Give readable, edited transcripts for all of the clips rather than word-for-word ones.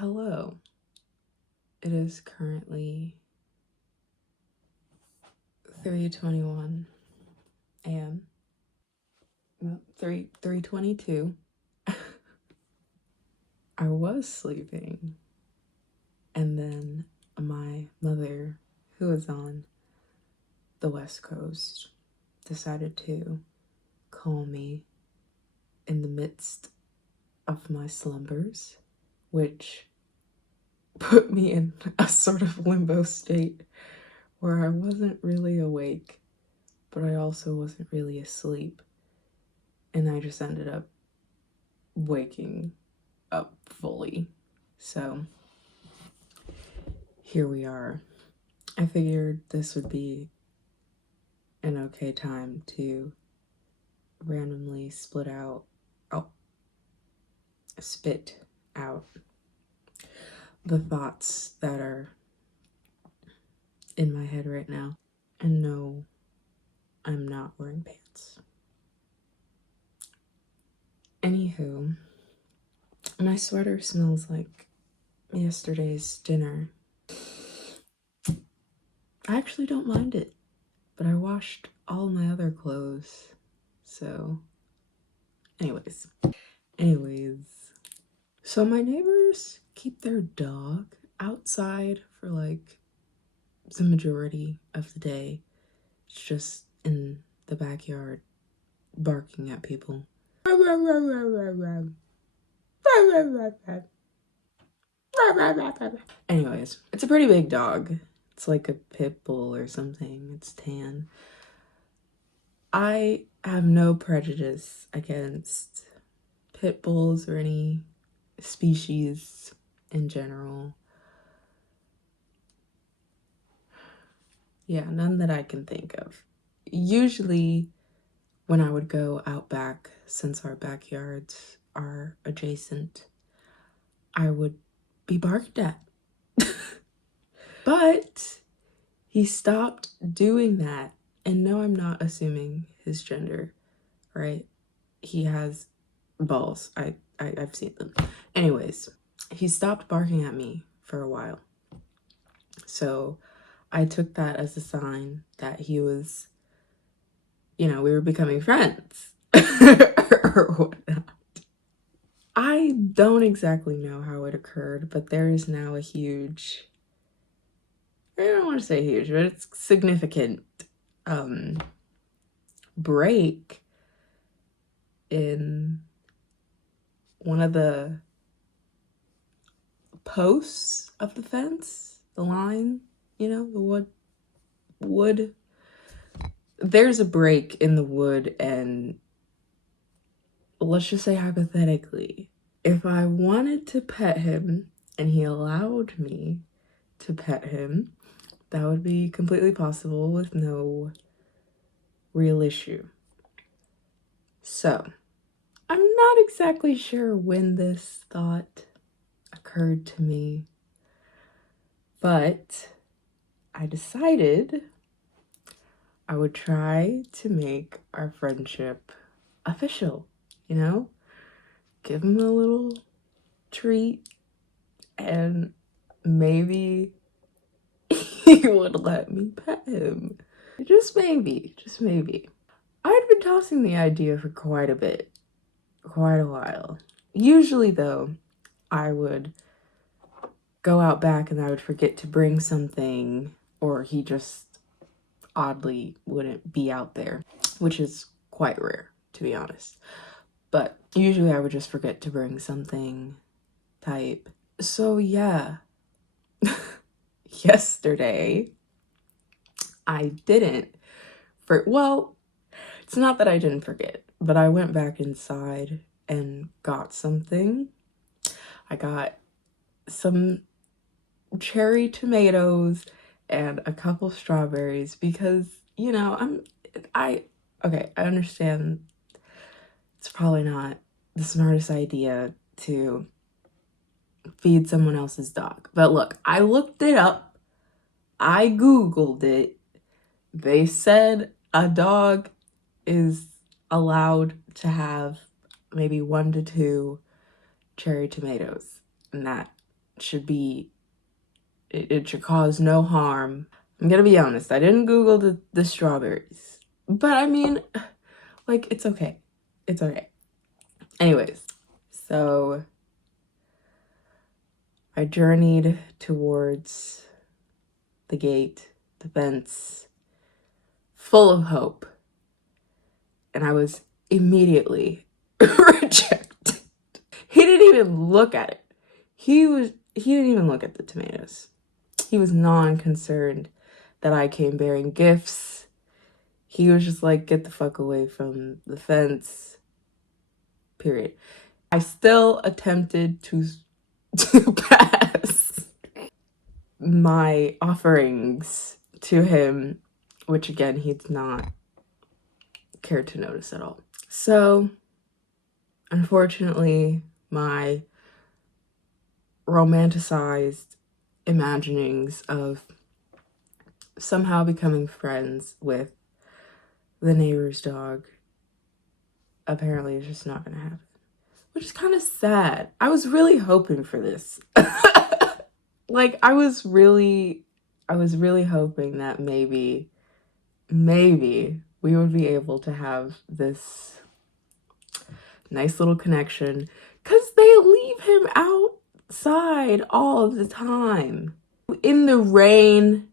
Hello. It is currently 3:21 a.m. Well, 3:22. I was sleeping, and then my mother, who is on the West Coast, decided to call me in the midst of my slumbers, which put me in a sort of limbo state where I wasn't really awake, but I also wasn't really asleep. And I just ended up waking up fully. So here we are. I figured this would be an okay time to randomly spit out the thoughts that are in my head right now. And no, I'm not wearing pants. Anywho, my sweater smells like yesterday's dinner. I actually don't mind it, but I washed all my other clothes. So, anyways. So my neighbors keep their dog outside for like the majority of the day. It's just in the backyard barking at people. Anyways, it's a pretty big dog. It's like a pit bull or something. It's tan. I have no prejudice against pit bulls or any species in general. Yeah, none that I can think of. Usually when I would go out back, since our backyards are adjacent, I would be barked at. But he stopped doing that. And no, I'm not assuming his gender, right? He has balls. I've seen them. Anyways, he stopped barking at me for a while. So I took that as a sign that he was, we were becoming friends or whatnot. I don't exactly know how it occurred, but there is now a huge, I don't want to say huge, but it's significant break in one of the posts of the fence, the line, the wood. There's a break in the wood, and let's just say hypothetically, if I wanted to pet him and he allowed me to pet him, that would be completely possible with no real issue. So, I'm not exactly sure when this thought occurred to me, but I decided I would try to make our friendship official, give him a little treat, and maybe he would let me pet him. Just maybe. I'd been tossing the idea for quite a while. Usually though, I would go out back and I would forget to bring something, or he just oddly wouldn't be out there, which is quite rare, to be honest. But usually I would just forget to bring something type. So yeah, yesterday I didn't. It's not that I didn't forget, but I went back inside and got something. I got some cherry tomatoes and a couple strawberries because, I understand it's probably not the smartest idea to feed someone else's dog. But look, I looked it up. I Googled it. They said a dog is allowed to have maybe 1 to 2 cherry tomatoes, and that should be, it should cause no harm. I'm gonna be honest, I didn't Google the strawberries. But I mean, like, it's okay. It's okay. Anyways, so I journeyed towards the gate, the fence, full of hope. And I was immediately rejected. He didn't even look at it. He didn't even look at the tomatoes. He was non-concerned that I came bearing gifts. He was just like, get the fuck away from the fence. Period. I still attempted to pass my offerings to him, which again, he did not care to notice at all. So, unfortunately, my romanticized imaginings of somehow becoming friends with the neighbor's dog apparently is just not gonna happen, which is kind of sad. I was really hoping for this. Like, I was really hoping that maybe we would be able to have this nice little connection, because they leave him outside all the time in the rain.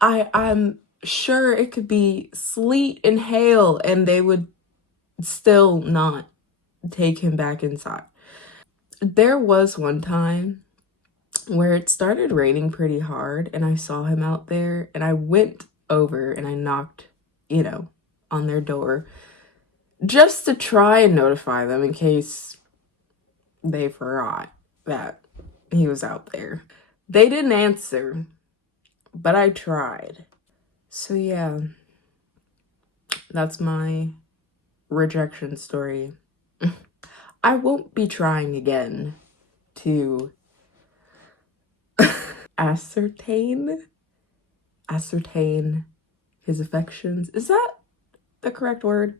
I'm sure it could be sleet and hail and they would still not take him back inside. There was one time where it started raining pretty hard and I saw him out there, and I went over and I knocked, on their door just to try and notify them in case they forgot that he was out there. They didn't answer, but I tried. So yeah, that's my rejection story. I won't be trying again to ascertain his affections. Is that the correct word?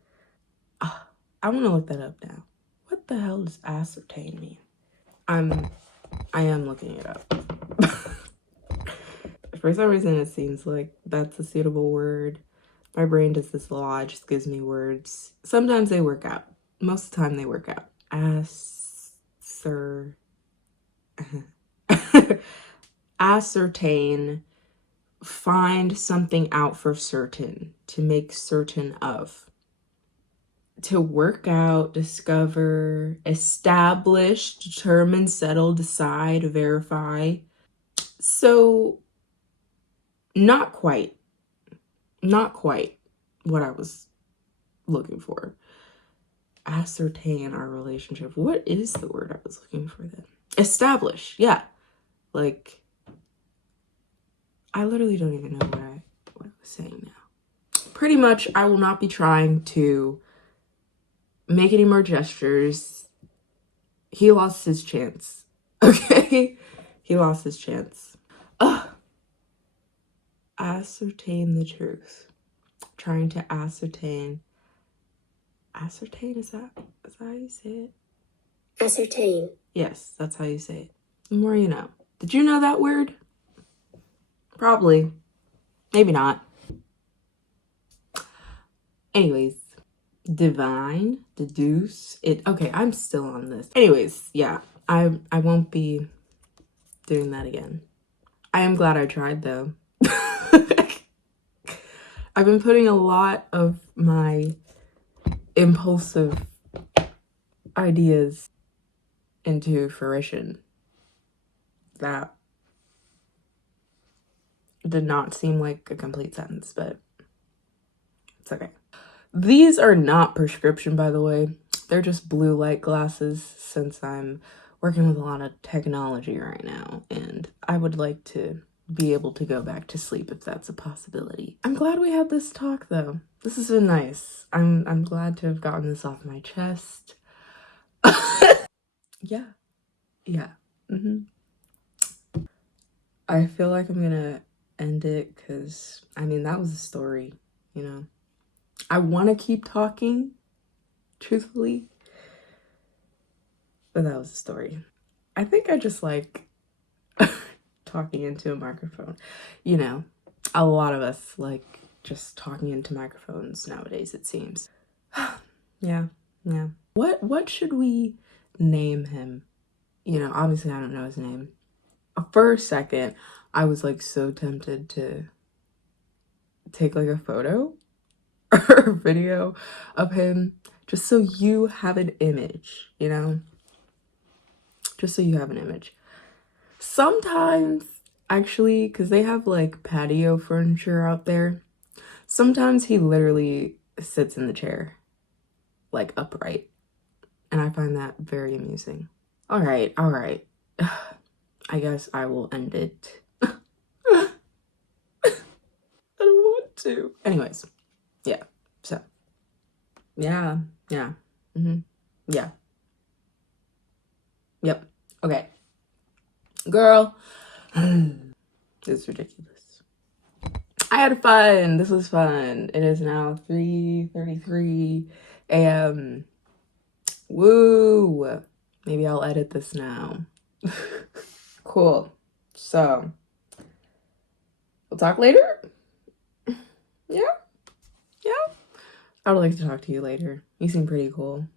I want to look that up now. What the hell does ascertain mean? I am looking it up. For some reason, it seems like that's a suitable word. My brain does this a lot. It just gives me words. Sometimes they work out. Most of the time they work out. Ascertain. Find something out for certain. To make certain of. To work out, discover, establish, determine, settle, decide, verify. So, not quite what I was looking for. Ascertain our relationship. What is the word I was looking for then? Establish. Yeah. Like, I literally don't even know what I was saying now. Pretty much, I will not be trying to make any more gestures. He lost his chance. Okay? He lost his chance. Ascertain the truth. Trying to ascertain. Ascertain, is that how you say it? Ascertain. Yes, that's how you say it. The more you know. Did you know that word? Probably. Maybe not. Anyways. Divine, deduce it. Okay, I'm still on this. Anyways, yeah, I won't be doing that again. I am glad I tried though. I've been putting a lot of my impulsive ideas into fruition. That did not seem like a complete sentence, but it's okay. These are not prescription, by the way. They're just blue light glasses, since I'm working with a lot of technology right now, and I would like to be able to go back to sleep if that's a possibility. I'm glad we had this talk though. This has been nice. I'm glad to have gotten this off my chest. Yeah. I feel like I'm gonna end it because, I mean, that was a story, I want to keep talking, truthfully, but that was a story. I think I just like talking into a microphone. You know, a lot of us like just talking into microphones nowadays, it seems. Yeah, yeah. What should we name him? You know, obviously I don't know his name. For a second, I was like so tempted to take like a photo or a video of him just so you have an image, you know? Just so you have an image. Sometimes, actually, because they have like patio furniture out there, sometimes he literally sits in the chair, like upright. And I find that very amusing. All right, all right. I guess I will end it. I don't want to. Anyways, yeah. So, yeah, yeah. Yeah. Yep. Okay. Girl, it's ridiculous. I had fun. This was fun. It is now 3:33 a.m. Woo. Maybe I'll edit this now. Cool. So, we'll talk later? Yeah? Yeah? I would like to talk to you later. You seem pretty cool.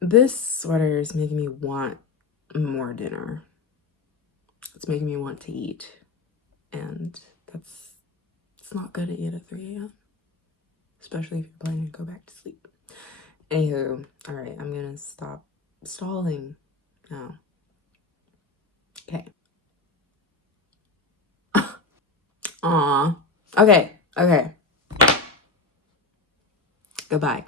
This sweater is making me want more dinner. It's making me want to eat. And it's not good to eat at 3 a.m. Especially if you're planning to go back to sleep. Anywho, alright, I'm gonna stop stalling now. Okay. Aw. Okay, okay. Goodbye.